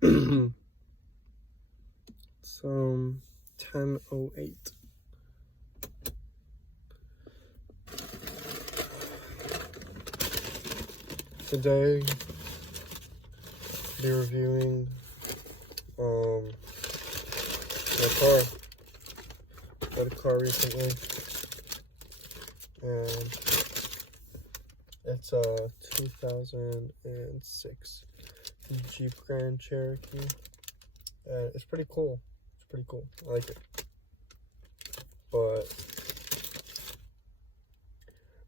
So 10:08. Today, be reviewing my car. Got a car recently, and it's a 2006 Jeep Grand Cherokee. It's pretty cool. I like it. But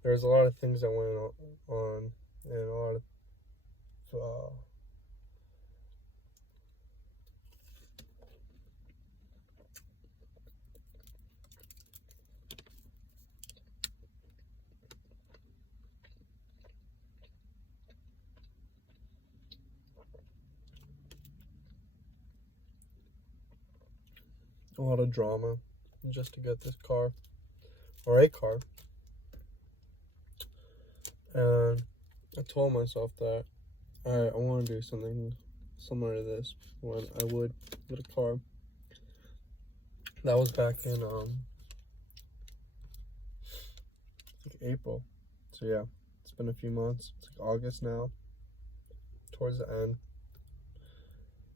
there's a lot of things that went on, and a lot of drama just to get this car, or a car. And I told myself that I want to do something similar to this when I would get a car. That was back in April. So yeah, it's been a few months. It's like August now, towards the end.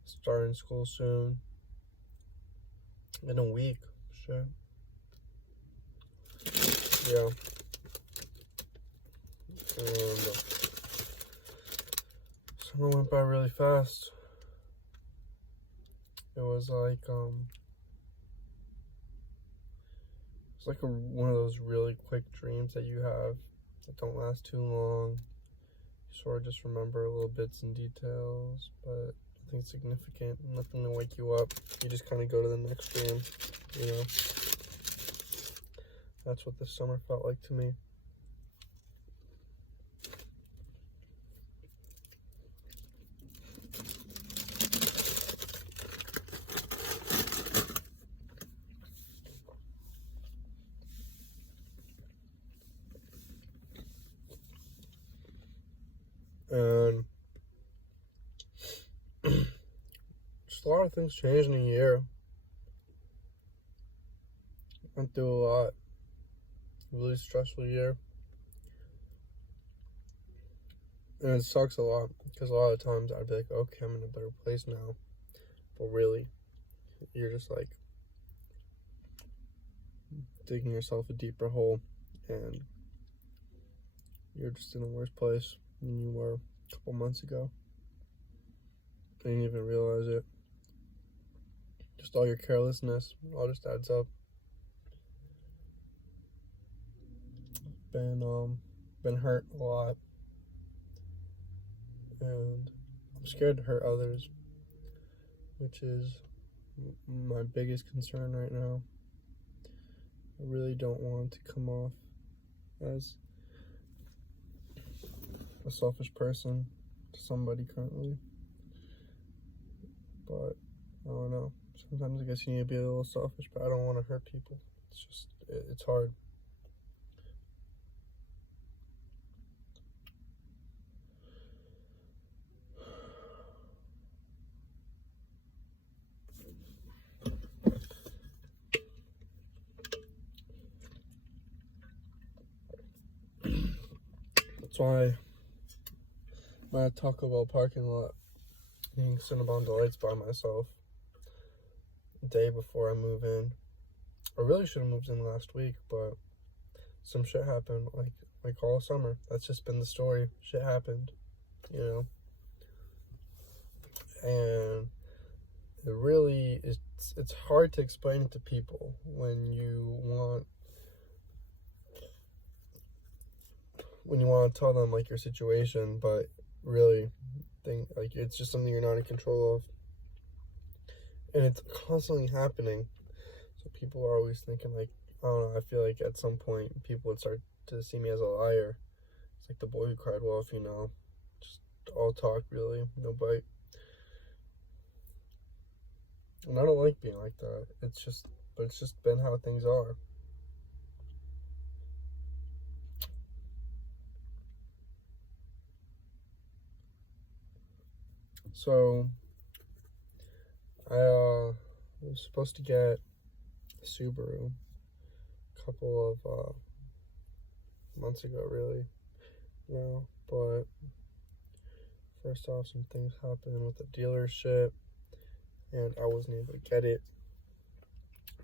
Starting school soon. In a week, shit. Yeah. And summer went by really fast. It was like one of those really quick dreams that you have that don't last too long. You sort of just remember little bits and details, but nothing significant, nothing to wake you up. You just kind of go to the next dream, you know. That's what this summer felt like to me. And just a lot of things changed in a year. Went through a lot. Really stressful year. And it sucks a lot because a lot of times I'd be like, okay, I'm in a better place now. But really, you're just like digging yourself a deeper hole, and you're just in a worse place than you were a couple months ago. I didn't even realize it. Just all your carelessness, all just adds up. Been hurt a lot, and I'm scared to hurt others, which is my biggest concern right now. I really don't want to come off as a selfish person to somebody currently, but I don't know. Sometimes I guess you need to be a little selfish, but I don't want to hurt people. It's hard. That's why when I talk about parking lot being Cinnabon Delights by myself the day before I move in. I really should have moved in last week, but some shit happened, like all summer. That's just been the story. Shit happened, you know. And it really is. It's hard to explain it to people when you want to tell them like your situation, but really, it's just something you're not in control of, and it's constantly happening. So people are always thinking like, I don't know. I feel like at some point people would start to see me as a liar. It's like the boy who cried wolf, you know. Just all talk, really, no bite. And I don't like being like that. It's just been how things are. So I was supposed to get a Subaru a couple of months ago, really, but first off, some things happened with the dealership, and I wasn't able to get it.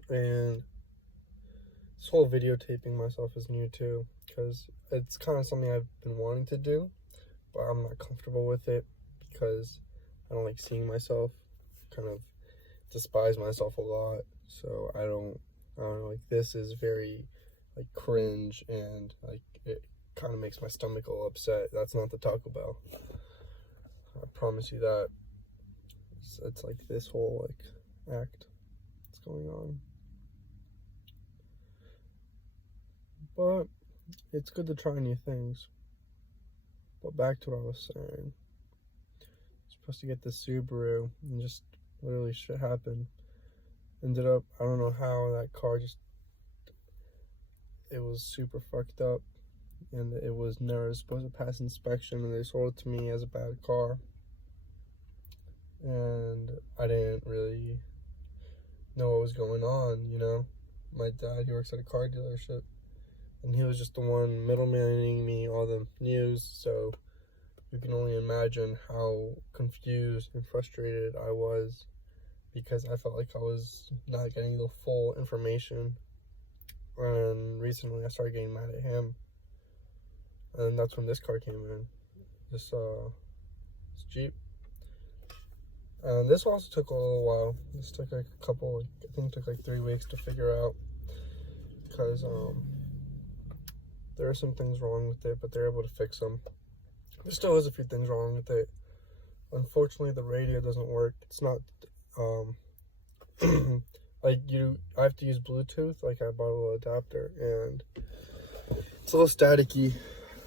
And this whole videotaping myself is new too, because it's kind of something I've been wanting to do, but I'm not comfortable with it because I don't like seeing myself. Kind of despise myself a lot, so I don't know, like, this is very like cringe, and like it kind of makes my stomach a little upset. That's not the Taco Bell, I promise you that. It's like this whole like act that's going on, but it's good to try new things. But back to what I was saying, I'm supposed to get this Subaru, and just literally shit happened. Ended up, I don't know how, that car just, it was super fucked up, and it was never supposed to pass inspection, and they sold it to me as a bad car. And I didn't really know what was going on, My dad, he works at a car dealership, and he was just the one middlemaning me all the news, so you can only imagine how confused and frustrated I was, because I felt like I was not getting the full information. And recently I started getting mad at him, and that's when this car came in, this Jeep. And this also took a little while. This took like a couple, I think it took like 3 weeks to figure out, because there are some things wrong with it, but they're able to fix them. There still is a few things wrong with it. Unfortunately, the radio doesn't work. It's not like I have to use Bluetooth. Like, I bought a little adapter, and it's a little staticky.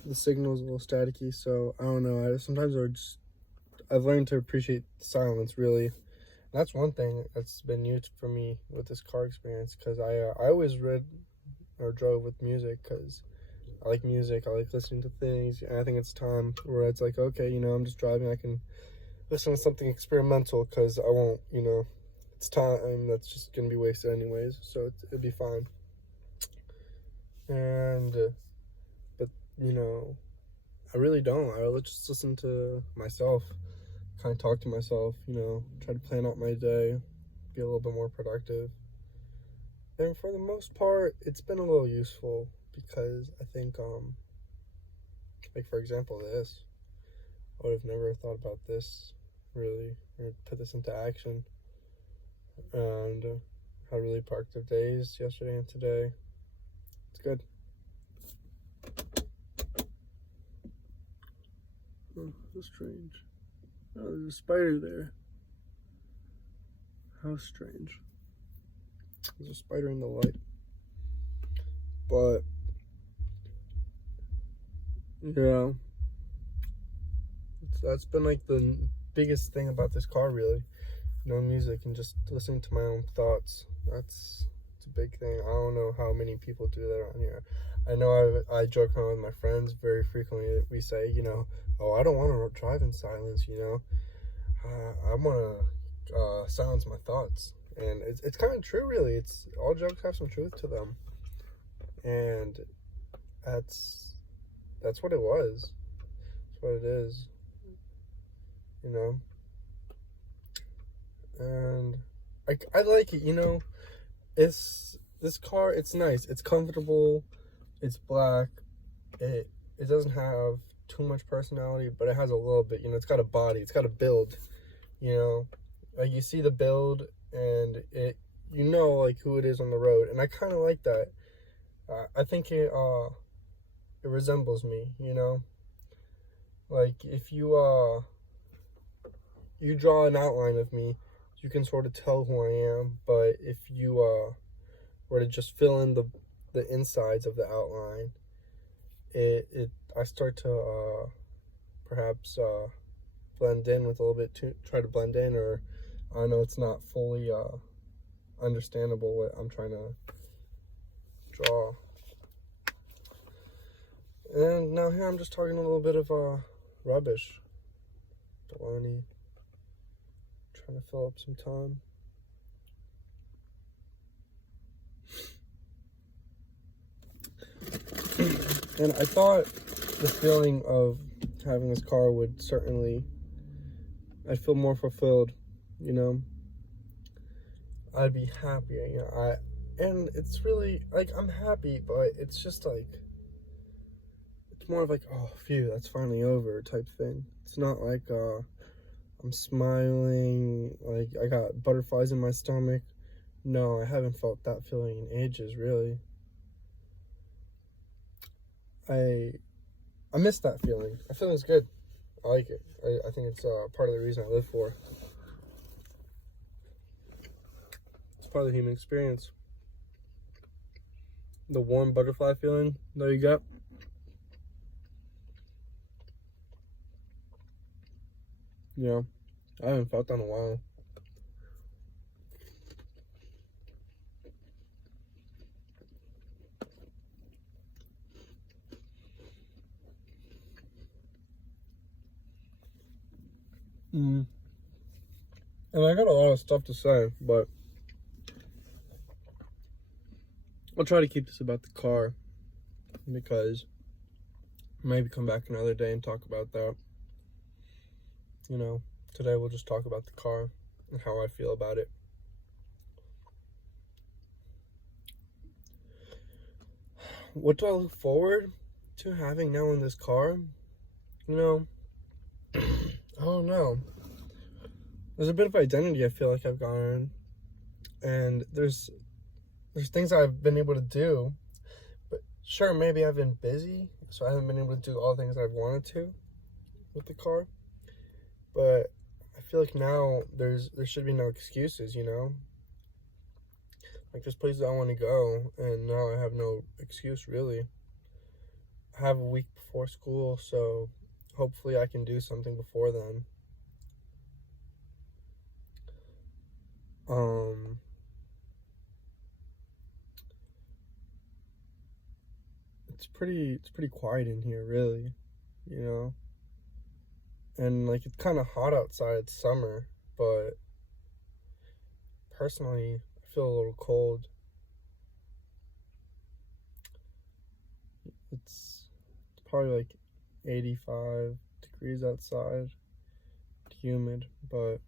The signal's a little staticky, so I don't know. Sometimes I've learned to appreciate silence, really. And that's one thing that's been new for me with this car experience, because I always read or drove with music, because I like music. I like listening to things, and I think it's time where it's like, okay, I'm just driving. I can listen to something experimental, because I won't, it's time that's just gonna be wasted anyways, so it'd be fine. And but I really don't. I just listen to myself, kind of talk to myself, try to plan out my day, be a little bit more productive. And for the most part, it's been a little useful, because I think like, for example, this, I would have never thought about this really, or put this into action. And had really productive days yesterday and today. It's good. Oh, that's strange. Oh, there's a spider there. How strange. There's a spider in the light. But yeah, that's been like the biggest thing about this car, really. No music and just listening to my own thoughts. It's a big thing. I don't know how many people do that around here. I know I joke around with my friends very frequently. We say, oh, I don't want to drive in silence, I want to silence my thoughts. And it's kind of true, really. It's all jokes have some truth to them. And that's what it was. That's what it is, And I like it, this car, it's nice, it's comfortable, it's black, it doesn't have too much personality, but it has a little bit. It's got a body, it's got a build, like, you see the build, and it like who it is on the road, and I kind of like that. I think it resembles me, like, if you draw an outline of me, you can sort of tell who I am. But if you were to just fill in the insides of the outline, I start to perhaps blend in with a little bit, try to blend in, or I know it's not fully understandable what I'm trying to draw. And now here I'm just talking a little bit of rubbish, baloney, trying to fill up some time. And I thought the feeling of having this car would certainly, I'd feel more fulfilled, you know. I'd be happier, you know. And it's really like I'm happy, but it's just like it's more of like, oh, phew, that's finally over type thing. It's not like I'm smiling, like I got butterflies in my stomach. No, I haven't felt that feeling in ages, really. I miss that feeling. That feeling's good. I like it. I think it's part of the reason I live for. It's part of the human experience. The warm butterfly feeling that you get. You know, I haven't felt that in a while. And I got a lot of stuff to say, but I'll try to keep this about the car because maybe come back another day and talk about that. You know, today we'll just talk about the car and how I feel about it. What do I look forward to having now in this car? You know, I don't know. There's a bit of identity I feel like I've gotten, and there's things I've been able to do, but sure, maybe I've been busy, so I haven't been able to do all the things I've wanted to with the car. But I feel like now there should be no excuses, you know? Like there's places I want to go, and now I have no excuse really. I have a week before school, so hopefully I can do something before then. It's pretty quiet in here, really, you know? And like it's kind of hot outside, it's summer, but personally I feel a little cold. It's probably like 85 degrees outside, humid, but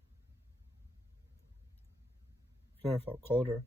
I've never felt colder.